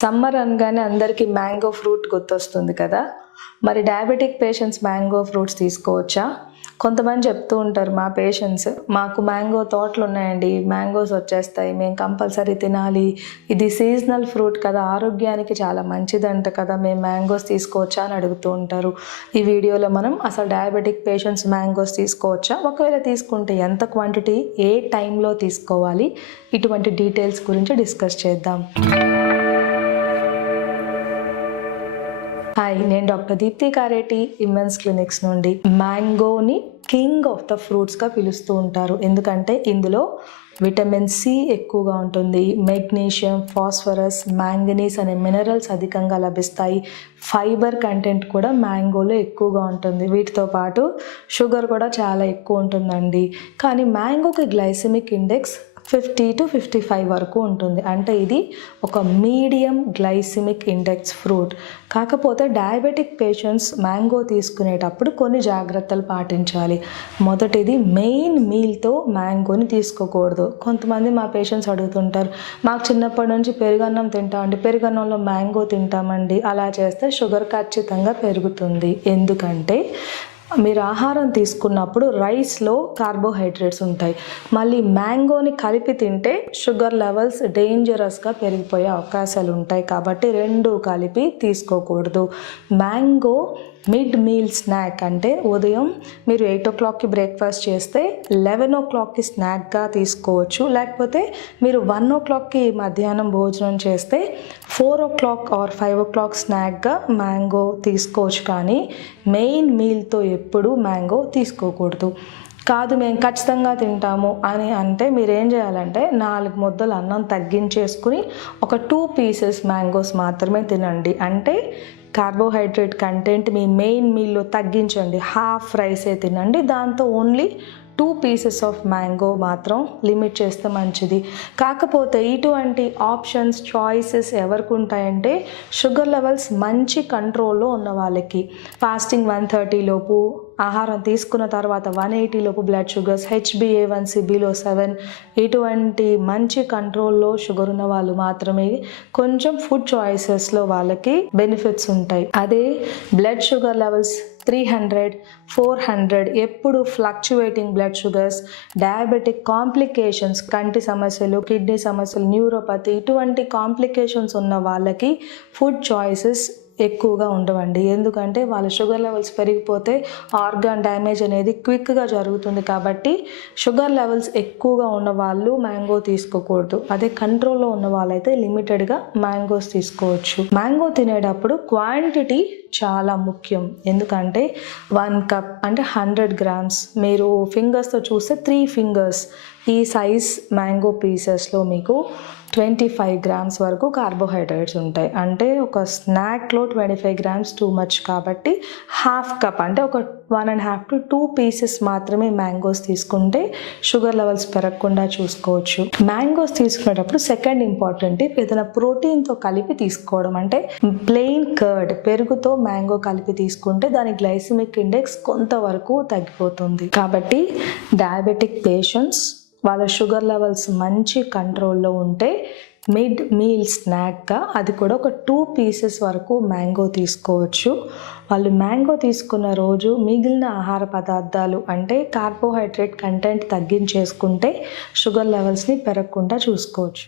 Summer అనగానే అందరికీ mango fruit గుర్తొస్తుంది కదా! మరి డయాబెటిక్ పేషెంట్స్ మ్యాంగో ఫ్రూట్స్ తీసుకోవచ్చా? కొంతమంది చెప్తూ ఉంటారు మా పేషెంట్స్, "మాకు మ్యాంగో తోటలున్నాయండి. మ్యాంగోస్ వచ్చేస్తాయి. మేము కంపల్సరీ తినాలి. ఇది సీజనల్ ఫ్రూట్ కదా! ఆరోగ్యానికి చాలా మంచిదంట కదా! మేము మ్యాంగోస్ తీసుకోవచ్చా?" అని అడుగుతూ ఉంటారు. ఈ వీడియోలో మనం అసలు డయాబెటిక్ పేషెంట్స్ మ్యాంగోస్ తీసుకోవచ్చా? ఒకవేళ తీసుకుంటే ఎంత క్వాంటిటీ, ఏ టైంలో తీసుకోవాలి? ఇటువంటి డీటెయిల్స్ గురించి డిస్కస్ చేద్దాం. హాయ్, నేను డాక్టర్ దీప్తి కారేటి, ఇమ్మెన్స్ క్లినిక్స్ నుండి. మ్యాంగోని కింగ్ ఆఫ్ ద ఫ్రూట్స్గా పిలుస్తూ ఉంటారు. ఎందుకంటే ఇందులో విటమిన్ సి ఎక్కువగా ఉంటుంది, మెగ్నీషియం, ఫాస్ఫరస్, మ్యాంగనీస్ అనే మినరల్స్ అధికంగా లభిస్తాయి. ఫైబర్ కంటెంట్ కూడా మ్యాంగోలో ఎక్కువగా ఉంటుంది. వీటితో పాటు షుగర్ కూడా చాలా ఎక్కువ ఉంటుందండి. కానీ మ్యాంగోకి గ్లైసెమిక్ ఇండెక్స్ 50 to 55 వరకు ఉంటుంది. అంటే ఇది ఒక మీడియం గ్లైసిమిక్ ఇండెక్స్ ఫ్రూట్. కాకపోతే డయాబెటిక్ పేషెంట్స్ మ్యాంగో తీసుకునేటప్పుడు కొన్ని జాగ్రత్తలు పాటించాలి. మొదటిది, మెయిన్ మీల్తో మ్యాంగోని తీసుకోకూడదు. కొంతమంది మా పేషెంట్స్ అడుగుతుంటారు, మాకు చిన్నప్పటి నుంచి పెరుగన్నం తింటామండి, పెరుగన్నంలో మ్యాంగో తింటామండి. అలా చేస్తే షుగర్ ఖచ్చితంగా పెరుగుతుంది. ఎందుకంటే మీరు ఆహారం తీసుకున్నప్పుడు రైస్లో కార్బోహైడ్రేట్స్ ఉంటాయి. మళ్ళీ మ్యాంగోని కలిపి తింటే షుగర్ లెవెల్స్ డేంజరస్గా పెరిగిపోయే అవకాశాలు ఉంటాయి. కాబట్టి రెండు కలిపి తీసుకోకూడదు. మ్యాంగో మిడ్ మీల్ స్నాక్, అంటే ఉదయం మీరు 8 o'clockకి బ్రేక్ఫాస్ట్ చేస్తే 11 o'clockకి స్నాక్గా తీసుకోవచ్చు. లేకపోతే మీరు 1 o'clockకి మధ్యాహ్నం భోజనం చేస్తే 4 o'clock or 5 o'clock స్నాక్గా మ్యాంగో తీసుకోవచ్చు. కానీ మెయిన్ మీల్తో ఎప్పుడు మ్యాంగో తీసుకోకూడదు. కాదు మేము ఖచ్చితంగా తింటాము అని అంటే మీరు ఏం చేయాలంటే 4 ముద్దలు అన్నం తగ్గించేసుకుని ఒక 2 pieces మ్యాంగోస్ మాత్రమే తినండి. అంటే కార్బోహైడ్రేట్ కంటెంట్ మీ మెయిన్ మీల్లో తగ్గించండి. హాఫ్ రైసే తినండి. దాంతో ఓన్లీ 2 pieces ఆఫ్ మ్యాంగో మాత్రం లిమిట్ చేస్తే మంచిది. కాకపోతే ఇటువంటి ఆప్షన్స్, చాయిసెస్ ఎవరికి ఉంటాయంటే షుగర్ లెవెల్స్ మంచి కంట్రోల్లో ఉన్న వాళ్ళకి. ఫాస్టింగ్ 130 లోపు, ఆహారం తీసుకున్న తర్వాత 180 లోపు బ్లడ్ షుగర్స్, HbA1c బిలో 7, ఇటువంటి మంచి కంట్రోల్లో షుగర్ ఉన్న వాళ్ళు మాత్రమే కొంచెం ఫుడ్ చాయిసెస్లో వాళ్ళకి బెనిఫిట్స్ ఉంటాయి. అదే బ్లడ్ షుగర్ లెవెల్స్ 300, 400 ఎప్పుడు fluctuating blood sugars, diabetic complications, కంటి సమస్యలు, కిడ్నీ సమస్యలు, న్యూరోపతి, ఇటువంటి కాంప్లికేషన్స్ ఉన్న వాళ్ళకి ఫుడ్ చాయిసెస్ ఎక్కువగా ఉండవండి. ఎందుకంటే వాళ్ళ షుగర్ లెవెల్స్ పెరిగిపోతే ఆర్గాన్ డ్యామేజ్ అనేది క్విక్గా జరుగుతుంది. కాబట్టి షుగర్ లెవెల్స్ ఎక్కువగా ఉన్న వాళ్ళు మ్యాంగో తీసుకోకూడదు. అదే కంట్రోల్లో ఉన్న వాళ్ళైతే లిమిటెడ్గా మ్యాంగోస్ తీసుకోవచ్చు. మ్యాంగో తినేటప్పుడు క్వాంటిటీ చాలా ముఖ్యం. ఎందుకంటే 1 cup అంటే 100 grams, మీరు ఫింగర్స్తో చూస్తే 3 fingers ఈ సైజ్ మ్యాంగో పీసెస్లో మీకు 25 grams వరకు కార్బోహైడ్రేట్స్ ఉంటాయి. అంటే ఒక స్నాక్లో 25 grams టూ మచ్. కాబట్టి హాఫ్ కప్ అంటే ఒక 1.5 to 2 pieces మాత్రమే మ్యాంగోస్ తీసుకుంటే షుగర్ లెవెల్స్ పెరగకుండా చూసుకోవచ్చు. మ్యాంగోస్ తీసుకునేటప్పుడు సెకండ్ ఇంపార్టెంట్ ఏదైనా ప్రోటీన్తో కలిపి తీసుకోవడం. అంటే ప్లెయిన్ కర్డ్, పెరుగుతో మ్యాంగో కలిపి తీసుకుంటే దాని గ్లైసిమిక్ ఇండెక్స్ కొంతవరకు తగ్గిపోతుంది. కాబట్టి డయాబెటిక్ పేషెంట్స్ వాళ్ళ షుగర్ లెవెల్స్ మంచి కంట్రోల్లో ఉంటే మిడ్ మీల్ స్నాక్గా అది కూడా ఒక 2 pieces వరకు మ్యాంగో తీసుకోవచ్చు. వాళ్ళు మ్యాంగో తీసుకున్న రోజు మిగిలిన ఆహార పదార్థాలు అంటే కార్బోహైడ్రేట్ కంటెంట్ తగ్గించేసుకుంటే షుగర్ లెవెల్స్ని పెరగకుండా చూసుకోవచ్చు.